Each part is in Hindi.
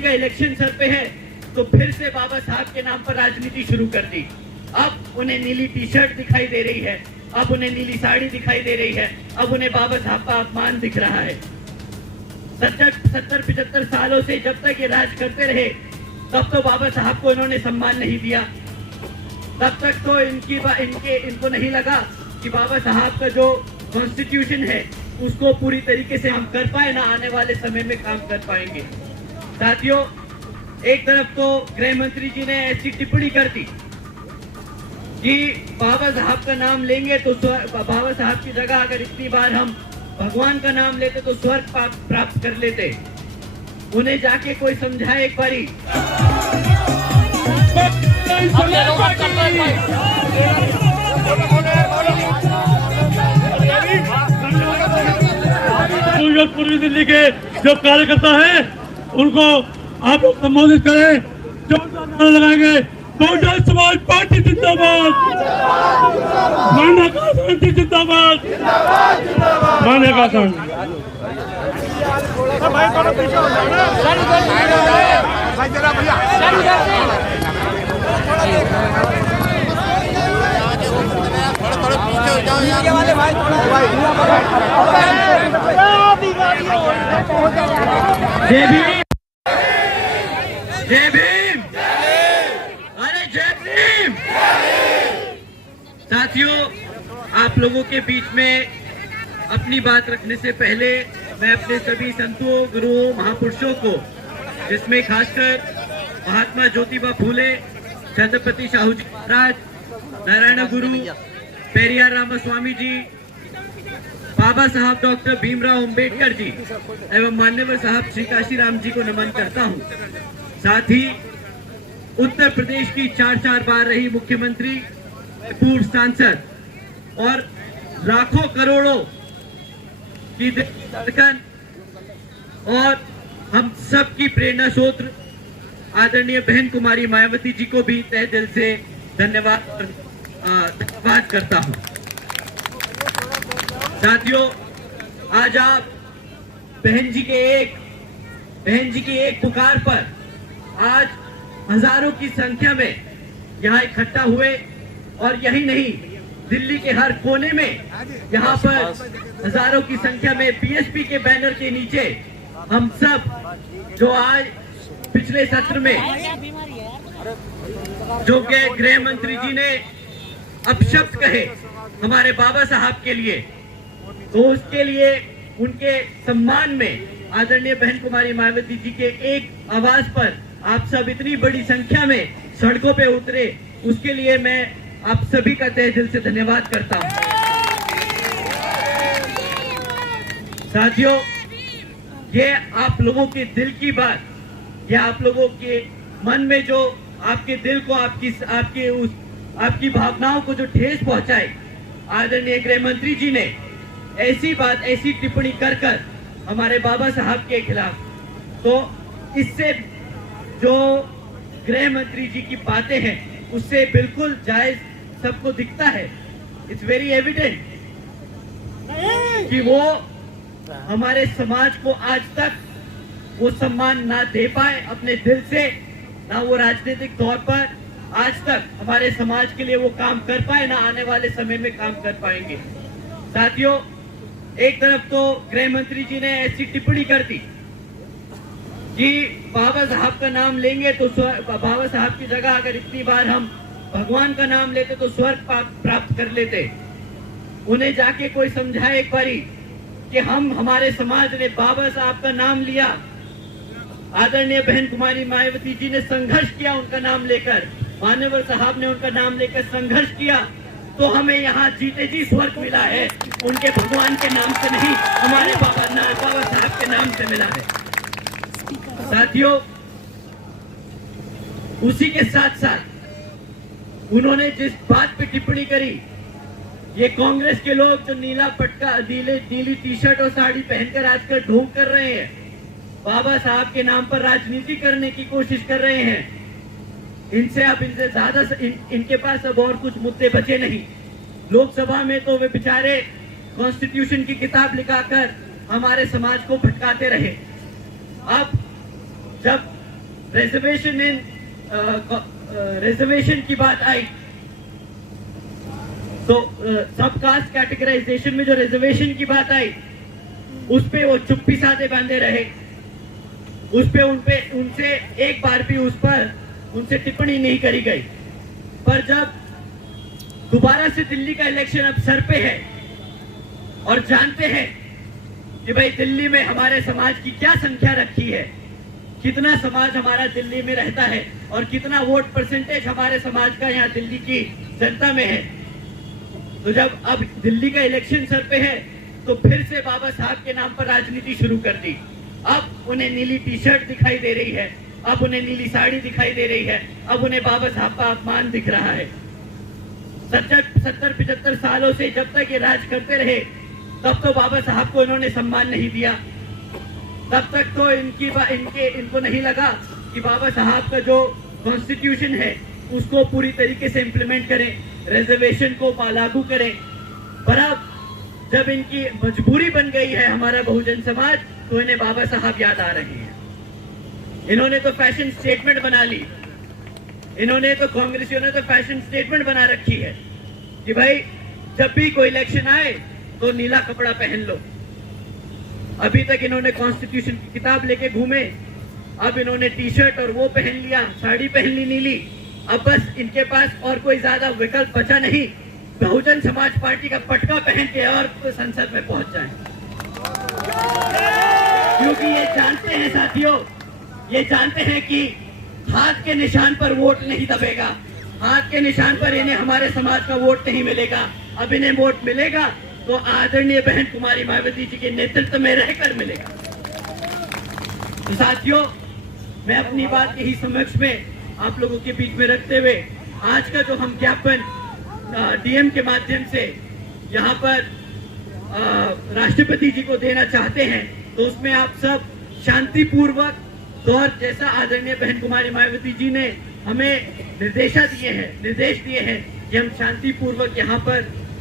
का इलेक्शन सर पे है तो फिर से बाबा साहब के नाम पर राजनीति शुरू कर दी। अब उन्हें नीली टी शर्ट दिखाई दे रही है, अब उन्हें नीली साड़ी दिखाई दे रही है, अब उन्हें बाबा साहब का अपमान दिख रहा है। 70-75 सालों से जब तक ये राज करते रहे तब तो बाबा साहब को इन्होंने सम्मान नहीं दिया, तब तक तो इनको नहीं लगा कि बाबा साहब का जो कॉन्स्टिट्यूशन है उसको पूरी तरीके से हम कर पाए ना आने वाले समय में काम कर पाएंगे। साथियों, एक तरफ तो गृह मंत्री जी ने ऐसी टिप्पणी कर दी कि बाबा साहब का नाम लेंगे तो बाबा साहब की जगह अगर इतनी बार हम भगवान का नाम लेते तो स्वर्ग प्राप्त कर लेते। उन्हें जाके कोई समझाए एक बारी। पूर्वी दिल्ली के जो कार्यकर्ता है उनको आप लोग संबोधित करें, जोरदार नारा लगाएंगे। बहुजन समाज पार्टी जिंदाबाद, मान्य का शांति जिंदाबाद, मान्य का शांति। जय भीम, जय भीम, अरे जय भीम। साथियों, आप लोगों के बीच में अपनी बात रखने से पहले मैं अपने सभी संतों, गुरुओं, महापुरुषों को, जिसमें खासकर महात्मा ज्योतिबा फूले, छत्रपति शाहू जी महाराज, नारायण गुरु, पेरियार रामास्वामी जी, बाबा साहब डॉक्टर भीमराव अंबेडकर जी एवं मान्यवर साहब श्री काशीराम जी को नमन करता हूं। साथ ही उत्तर प्रदेश की 4 बार रही मुख्यमंत्री, पूर्व सांसद और लाखों करोड़ों की धड़कन और हम सब की प्रेरणा स्रोत आदरणीय बहन कुमारी मायावती जी को भी तहे दिल से धन्यवाद करता हूं। साथियों, आज आप बहन जी की एक पुकार पर आज हजारों की संख्या में यहाँ इकट्ठा हुए और यही नहीं, दिल्ली के हर कोने में यहाँ पर हजारों की संख्या में बीएसपी के बैनर के नीचे हम सब जो आज पिछले सत्र में जो के गृह मंत्री जी ने अपशब्द कहे हमारे बाबा साहब के लिए, तो उसके लिए उनके सम्मान में आदरणीय बहन कुमारी मायावती जी के एक आवाज पर आप सब इतनी बड़ी संख्या में सड़कों पे उतरे, उसके लिए मैं आप सभी का तहे दिल से धन्यवाद करता हूं। साथियों, ये आप लोगों के दिल की बात, ये आप लोगों के मन में जो आपके दिल को आपकी भावनाओं को जो ठेस पहुंचाए, आदरणीय गृह मंत्री जी ने ऐसी बात, ऐसी टिप्पणी कर हमारे बाबा साहब के खिलाफ, तो इससे जो गृह मंत्री जी की बातें हैं उससे बिल्कुल जायज सबको दिखता है। इट्स वेरी एविडेंट कि वो हमारे समाज को आज तक वो सम्मान ना दे पाए अपने दिल से, ना वो राजनीतिक तौर पर आज तक हमारे समाज के लिए वो काम कर पाए, ना आने वाले समय में काम कर पाएंगे। साथियों, एक तरफ तो गृह मंत्री जी ने ऐसी टिप्पणी कर दी कि बाबा साहब का नाम लेंगे तो बाबा साहब की जगह अगर इतनी बार हम भगवान का नाम लेते तो स्वर्ग प्राप्त कर लेते। उन्हें जाके कोई समझाए एक बारी कि हमारे समाज ने बाबा साहब का नाम लिया, आदरणीय बहन कुमारी मायावती जी ने संघर्ष किया उनका नाम लेकर, मान्यवर साहब ने उनका नाम लेकर संघर्ष किया, तो हमें यहाँ जीते जी स्वर्ग मिला है, उनके भगवान के नाम से नहीं, हमारे बाबा साहब के नाम से मिला है। साथियों, उसी के साथ साथ उन्होंने जिस बात पे टिप्पणी करी, ये कांग्रेस के लोग जो नीला पटका, नीली टी शर्ट और साड़ी पहनकर आजकल ढोंग कर रहे हैं, बाबा साहब के नाम पर राजनीति करने की कोशिश कर रहे हैं, इनसे ज्यादा इनके पास अब और कुछ मुद्दे बचे नहीं। लोकसभा में तो वे बेचारे कॉन्स्टिट्यूशन की किताब लिखाकर हमारे समाज को भटकाते रहे। अब जब रिजर्वेशन की बात आई तो सब कास्ट कैटेगराइजेशन में जो रिजर्वेशन की बात आई उस पे वो चुप्पी साधे बांधे रहे, उस पे उनसे एक बार भी उस पर उनसे टिप्पणी नहीं करी गई। पर जब दोबारा से दिल्ली का इलेक्शन अब सर पे है और जानते हैं कि भाई दिल्ली में हमारे समाज की क्या संख्या रखी है, कितना समाज हमारा दिल्ली में रहता है और कितना वोट परसेंटेज हमारे समाज का यहाँ दिल्ली की जनता में है, तो जब अब दिल्ली का इलेक्शन सर पे है तो फिर से बाबा साहब के नाम पर राजनीति शुरू कर दी। अब उन्हें नीली टी शर्ट दिखाई दे रही है, अब उन्हें नीली साड़ी दिखाई दे रही है, अब उन्हें बाबा साहब का अपमान दिख रहा है। 70-75 सालों से जब तक ये राज करते रहे तब तो बाबा साहब को इन्होंने सम्मान नहीं दिया, तब तक तो इनको नहीं लगा कि बाबा साहब का जो कॉन्स्टिट्यूशन है उसको पूरी तरीके से इम्प्लीमेंट करें, रिजर्वेशन को लागू करें। पर अब जब इनकी मजबूरी बन गई है हमारा बहुजन समाज, तो इन्हें बाबा साहब याद आ रहे हैं। इन्होंने तो फैशन स्टेटमेंट बना ली, इन्होंने तो कांग्रेसियों ने तो फैशन स्टेटमेंट बना रखी है कि भाई जब भी कोई इलेक्शन आए तो नीला कपड़ा पहन लो। अभी तक इन्होंने कॉन्स्टिट्यूशन की किताब लेके घूमे, अब इन्होंने टी शर्ट और वो पहन लिया, साड़ी पहन ली नीली। अब बस इनके पास और कोई ज्यादा विकल्प बचा नहीं, बहुजन समाज पार्टी का पटका पहन के और संसद में पहुंच जाए। क्योंकि ये जानते हैं साथियों, ये जानते हैं कि हाथ के निशान पर वोट नहीं दबेगा, हाथ के निशान पर इन्हें हमारे समाज का वोट नहीं मिलेगा। अब इन्हें वोट मिलेगा तो आदरणीय बहन कुमारी मायावती जी के नेतृत्व में रहकर मिलेगा। तो साथियों, मैं अपनी बात यही समक्ष में आप लोगों के बीच में रखते हुए आज का जो हम ज्ञापन डीएम के माध्यम से यहाँ पर राष्ट्रपति जी को देना चाहते हैं, तो उसमें आप सब शांतिपूर्वक और जैसा आदरणीय बहन कुमारी मायावती जी ने हमें निर्देश दिए हैं कि हम शांतिपूर्वक यहाँ पर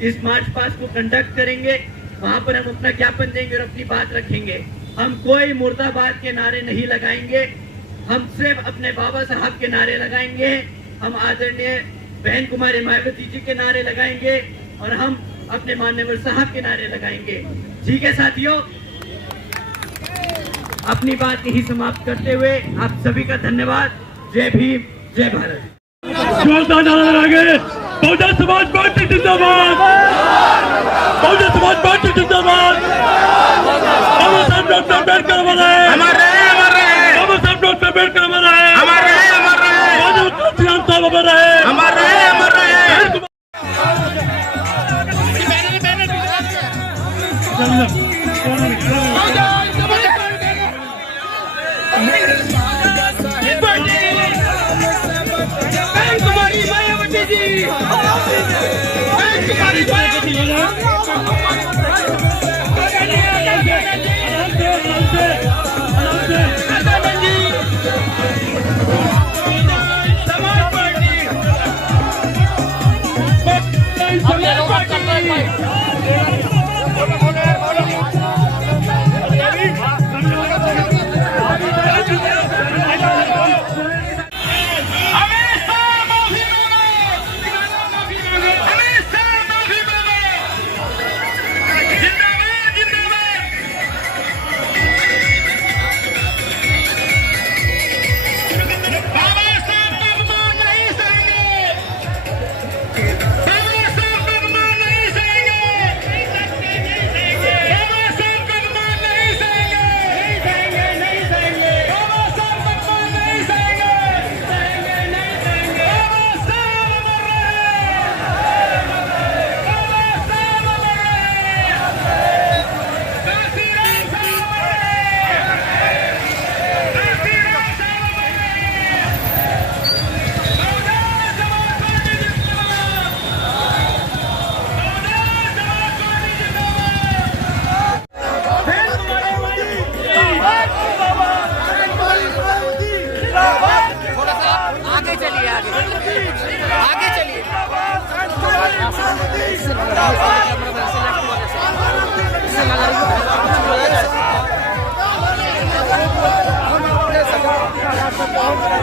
इस मार्च पास्ट को कंडक्ट करेंगे, वहां पर हम अपना ज्ञापन देंगे और अपनी बात रखेंगे। हम कोई मुर्दाबाद के नारे नहीं लगाएंगे, हम सिर्फ अपने बाबा साहब के नारे लगाएंगे, हम आदरणीय बहन कुमारी मायावती जी के नारे लगाएंगे और हम अपने मान्यवर साहब के नारे लगाएंगे। ठीक है साथियों, अपनी बात यही समाप्त करते हुए आप सभी का धन्यवाद। जय भीम, जय भारत। जोरदार नारा लगाएंगे, बहुजन समाज पार्टी जिंदाबाद, बहुजन समाज पार्टी जिंदाबाद। बाबा साहब डॉक्टर अम्बेडकर हमारे, बाबा साहब डॉक्टर अम्बेडकर हमारे, बाबा कांशीराम साहब हमारे। बहुत